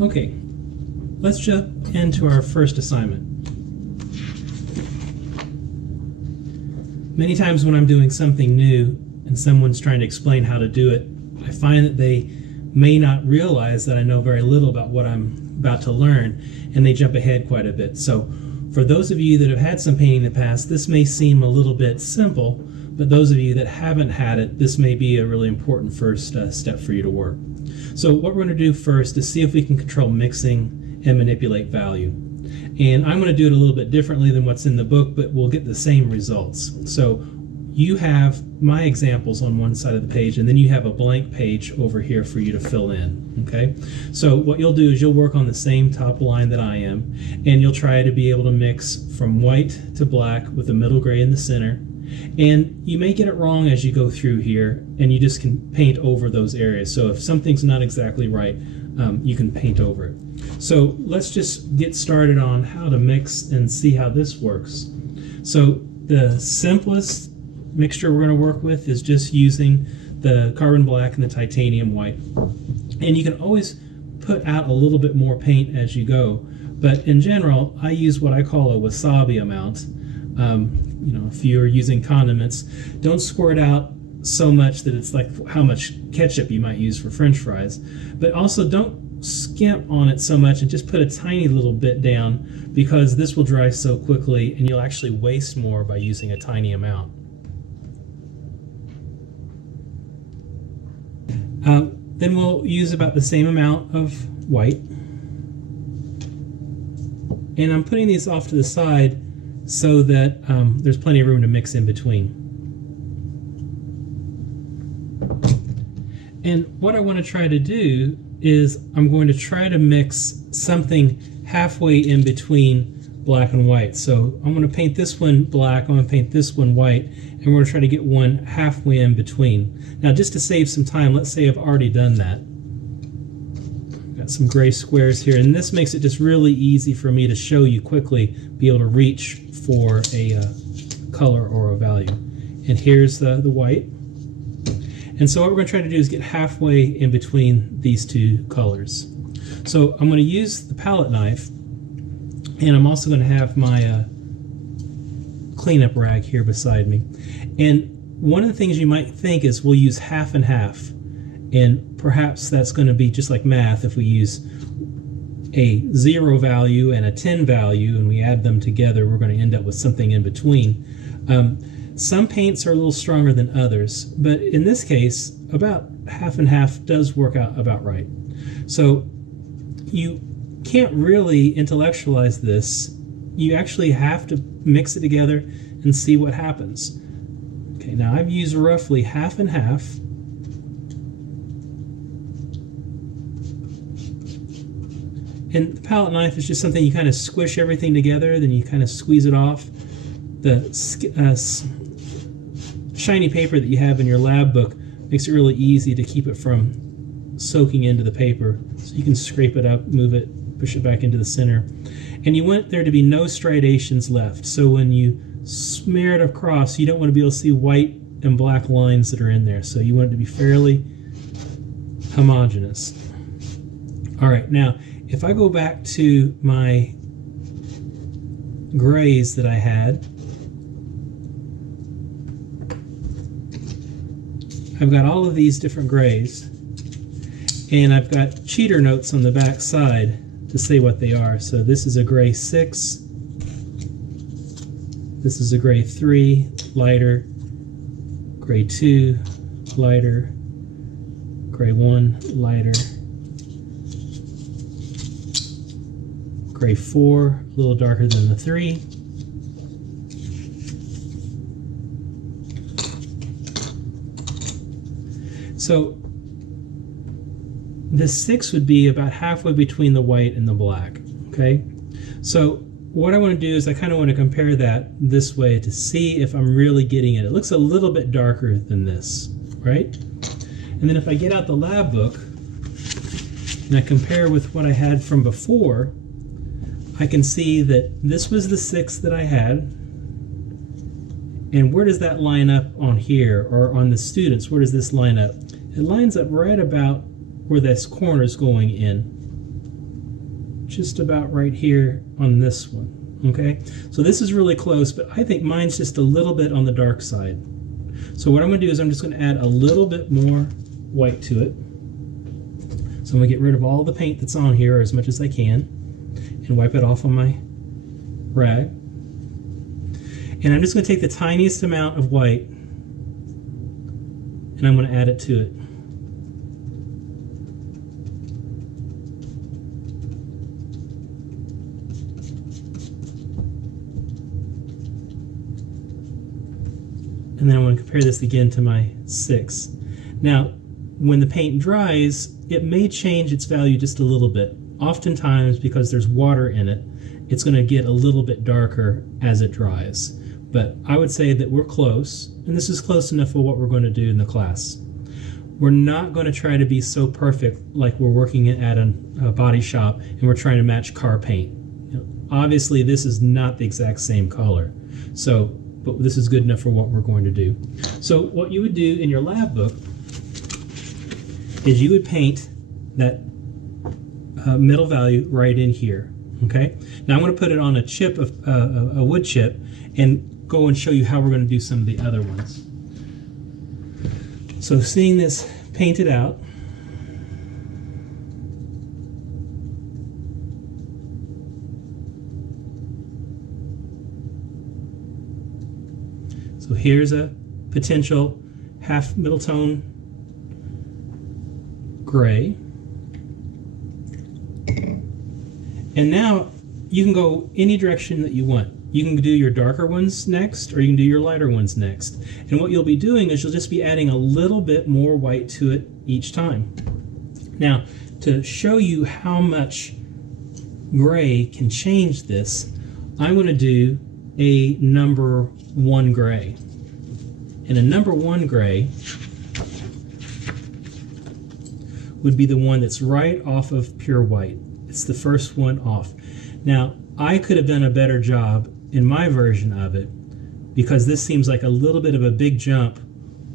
Okay, let's jump into our first assignment. Many times when I'm doing something new and someone's trying to explain how to do it, I find that they may not realize that I know very little about what I'm about to learn, and they jump ahead quite a bit. So for those of you that have had some painting in the past, this may seem a little bit simple, but those of you that haven't had it, this may be a really important first step for you to work. So what we're going to do first is see if we can control mixing and manipulate value. And I'm going to do it a little bit differently than what's in the book, but we'll get the same results. So you have my examples on one side of the page, and then you have a blank page over here for you to fill in. Okay? So what you'll do is you'll work on the same top line that I am, and you'll try to be able to mix from white to black with a middle gray in the center. And you may get it wrong as you go through here, and you just can paint over those areas. So if something's not exactly right, you can paint over it. So let's just get started on how to mix and see how this works. So the simplest mixture we're going to work with is just using the carbon black and the titanium white. And you can always put out a little bit more paint as you go, but in general I use what I call a wasabi amount. If you're using condiments, don't squirt out so much that it's like how much ketchup you might use for French fries, but also don't skimp on it so much and just put a tiny little bit down, because this will dry so quickly and you'll actually waste more by using a tiny amount. Then we'll use about the same amount of white, and I'm putting these off to the side so that there's plenty of room to mix in between. And what I want to try to do is I'm going to try to mix something halfway in between black and white. So I'm going to paint this one black, I'm going to paint this one white, and we're going to try to get one halfway in between. Now just to save some time, let's say I've already done that. Got some gray squares here, and this makes it just really easy for me to show you quickly, be able to reach for a color or a value. And here's the white. And so what we're going to try to do is get halfway in between these two colors. So I'm going to use the palette knife, and I'm also going to have my cleanup rag here beside me. And one of the things you might think is we'll use half and half, and perhaps that's going to be just like math. If we use a 0 value and a 10 value and we add them together, we're going to end up with something in between. Some paints are a little stronger than others, but in this case, about half and half does work out about right. So you can't really intellectualize this. You actually have to mix it together and see what happens. Okay, now I've used roughly half and half. And the palette knife is just something you kind of squish everything together, then you kind of squeeze it off. The shiny paper that you have in your lab book makes it really easy to keep it from soaking into the paper. So you can scrape it up, move it, push it back into the center. And you want there to be no striations left. So when you smear it across, you don't want to be able to see white and black lines that are in there. So you want it to be fairly homogeneous. All right, now if I go back to my grays that I had, I've got all of these different grays, and I've got cheater notes on the back side to say what they are. So this is a gray 6, this is a gray 3, lighter, gray 2, lighter, gray 1, lighter, gray 4, a little darker than the 3, so the 6 would be about halfway between the white and the black. Okay, so what I want to do is I kind of want to compare that this way to see if I'm really getting it. It looks a little bit darker than this, right? And then if I get out the lab book and I compare with what I had from before, I can see that this was the 6 that I had. And where does that line up on here, or on the students? Where does this line up? It lines up right about where this corner is going in. just about right here on this one. Okay, so this is really close, but I think mine's just a little bit on the dark side. So what I'm going to do is I'm just going to add a little bit more white to it. So I'm going to get rid of all the paint that's on here as much as I can and wipe it off on my rag. And I'm just going to take the tiniest amount of white and I'm going to add it to it. And then I want to compare this again to my 6. Now, when the paint dries, it may change its value just a little bit. Oftentimes, because there's water in it, it's going to get a little bit darker as it dries. But I would say that we're close, and this is close enough for what we're going to do in the class. We're not going to try to be so perfect like we're working at a body shop and we're trying to match car paint. You know, obviously, this is not the exact same color. But this is good enough for what we're going to do. So what you would do in your lab book is you would paint that middle value right in here. Okay. Now I'm going to put it on a chip of a wood chip and go and show you how we're going to do some of the other ones. So seeing this painted out, so here's a potential half middle tone gray. And now you can go any direction that you want. You can do your darker ones next, or you can do your lighter ones next. And what you'll be doing is you'll just be adding a little bit more white to it each time. Now, to show you how much gray can change this, I'm going to do a number 1 gray. And a number 1 gray would be the one that's right off of pure white. It's the first one off. Now, I could have done a better job in my version of it because this seems like a little bit of a big jump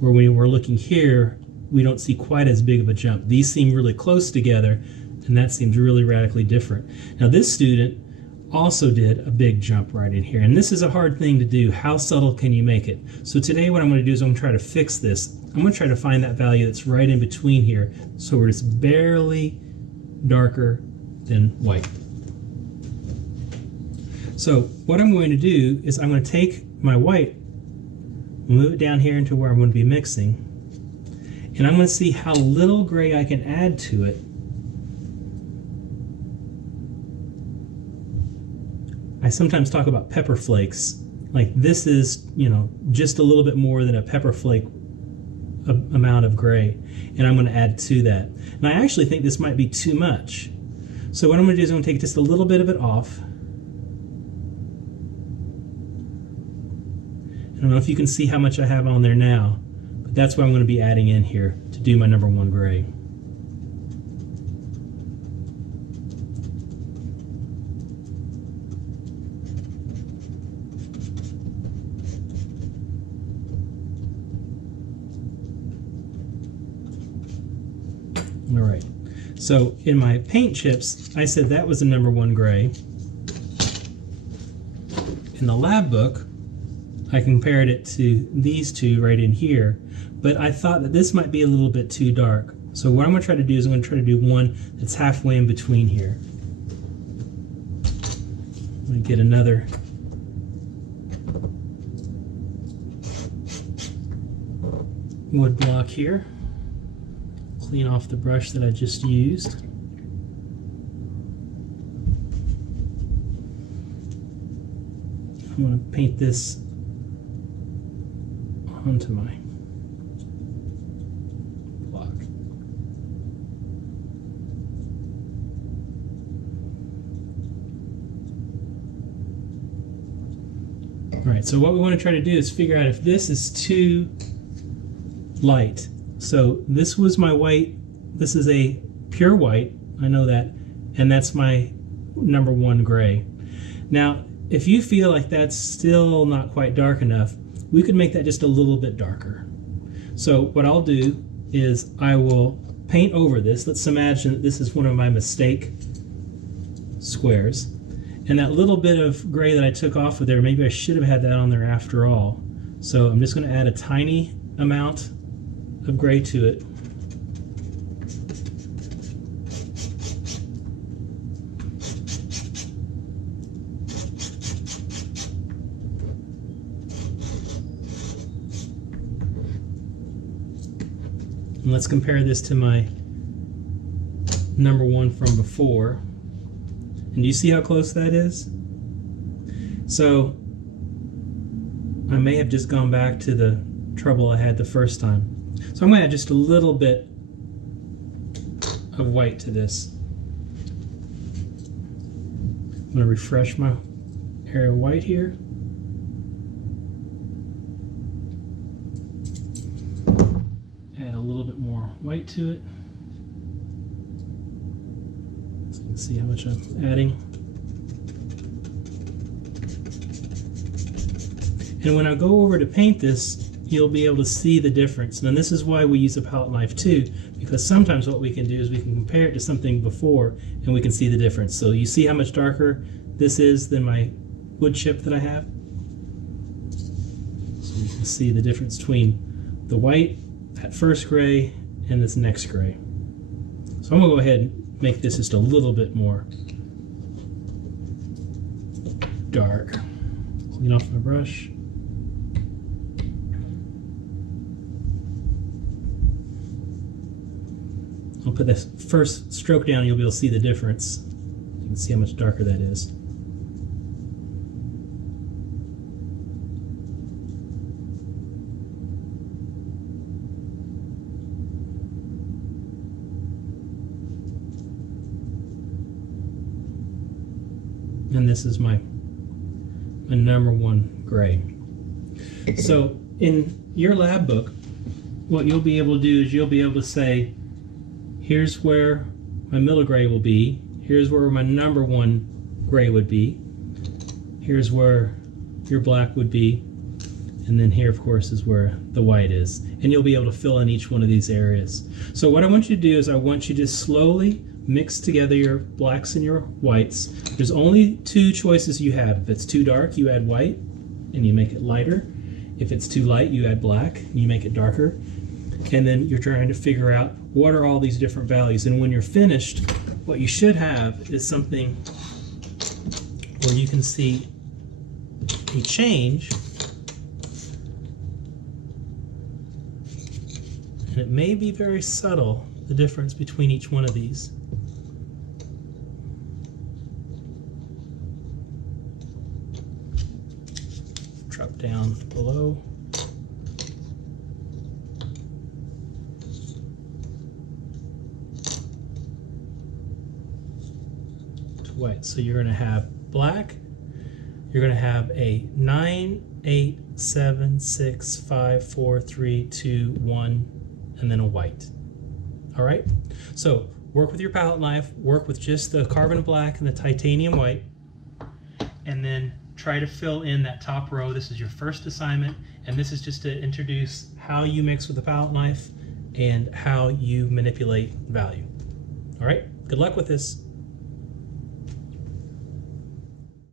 where when we're looking here, we don't see quite as big of a jump. These seem really close together and that seems really radically different. Now, this student also did a big jump right in here, and this is a hard thing to do. How subtle can you make it? So today what I'm going to do is I'm going to try to fix this. I'm going to try to find that value that's right in between here so we're just barely darker than white. So what I'm going to do is I'm going to take my white, move it down here into where I'm going to be mixing, and I'm going to see how little gray I can add to it. I sometimes talk about pepper flakes. Like this is, you know, just a little bit more than a pepper flake amount of gray, and I'm going to add to that. And I actually think this might be too much. So what I'm going to do is I'm going to take just a little bit of it off. I don't know if you can see how much I have on there now, but that's what I'm going to be adding in here to do my number 1 gray. All right, so in my paint chips, I said that was the number 1 gray. In the lab book, I compared it to these two right in here, but I thought that this might be a little bit too dark. So what I'm going to try to do is I'm going to try to do one that's halfway in between here. I'm going to get another wood block here. Clean off the brush that I just used. I'm going to paint this onto my block. All right, so what we want to try to do is figure out if this is too light. So this was my white, this is a pure white, I know that, and that's my number 1 gray. Now, if you feel like that's still not quite dark enough, we could make that just a little bit darker. So what I'll do is I will paint over this. Let's imagine that this is one of my mistake squares. And that little bit of gray that I took off of there, maybe I should have had that on there after all. So I'm just going to add a tiny amount of gray to it. And let's compare this to my number one from before. And do you see how close that is? So I may have just gone back to the trouble I had the first time. So I'm going to add just a little bit of white to this. I'm going to refresh my area of white here. Add a little bit more white to it. So you can see how much I'm adding. And when I go over to paint this, you'll be able to see the difference. And this is why we use a palette knife too, because sometimes what we can do is we can compare it to something before and we can see the difference. So you see how much darker this is than my wood chip that I have? So you can see the difference between the white, that first gray, and this next gray. So I'm gonna go ahead and make this just a little bit more dark. Clean off my brush. I'll put this first stroke down and you'll be able to see the difference. You can see how much darker that is. And this is my number one gray. So in your lab book, what you'll be able to do is you'll be able to say, here's where my middle gray will be, here's where my number one gray would be, here's where your black would be, and then here of course is where the white is. And you'll be able to fill in each one of these areas. So what I want you to do is I want you to slowly mix together your blacks and your whites. There's only two choices you have. If it's too dark, you add white and you make it lighter. If it's too light, you add black and you make it darker. And then you're trying to figure out what are all these different values. And when you're finished, what you should have is something where you can see a change. And it may be very subtle, the difference between each one of these. Drop down below. White. So you're going to have black, you're going to have a 9, 8, 7, 6, 5, 4, 3, 2, 1, and then a white. All right? So work with your palette knife, work with just the carbon black and the titanium white, and then try to fill in that top row. This is your first assignment, and this is just to introduce how you mix with the palette knife and how you manipulate value. All right? Good luck with this.